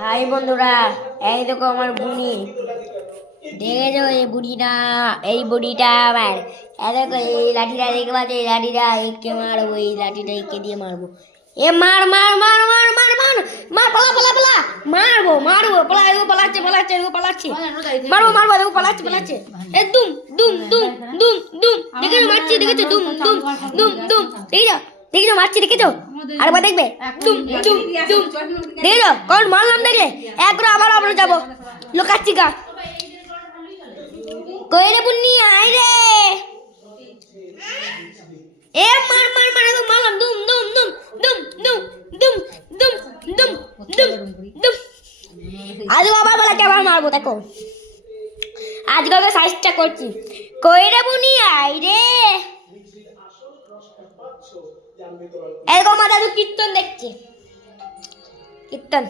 High বন্ধুরা, এই দেখো আমার বুড়ি। দেখেছো এই বুড়িটা? এই বুড়িটা আমার। এই দেখো এই লাঠিটা দেখতে পাচ্ছ, এই লাঠিটা একে মারবো, এই লাঠিটা একে দিয়ে মারবো। এ মার মার মার মার মার মার মার, পালা পালা পালা, মারবো মারবো, পালা, এগো পালাচ্ছে পালাচ্ছে, এগো পালাচ্ছে, মারবো মারবো, এগো পালাচ্ছে পালাচ্ছে। এ দুম দুম দুম দুম দুম, দেখেছো মারছি, দেখেছো দুম দুম দুম দুম, দেখেছো দেখেছো মারছি, দেখেছো? আরেকবার দেখবে, দুম দুম দুম, দেখেছো কোন মারলাম? দেখলে একবার আবার আমরা যাবো লোকাচ্ছি গা। কইরে বুন্নি আয় রে, এ মার মার মার, এগো মারলাম, দুম দুম দুম দুম দুম দুম দুম দুম দুম দুম। আজ আবার বলাকে আবার মারবো, দেখো আজকে ওকে সাইজটা করছি। কইরে বুনি আয় রে, এরকম আমার দাদু কীর্তন দেখছে, কীর্তন।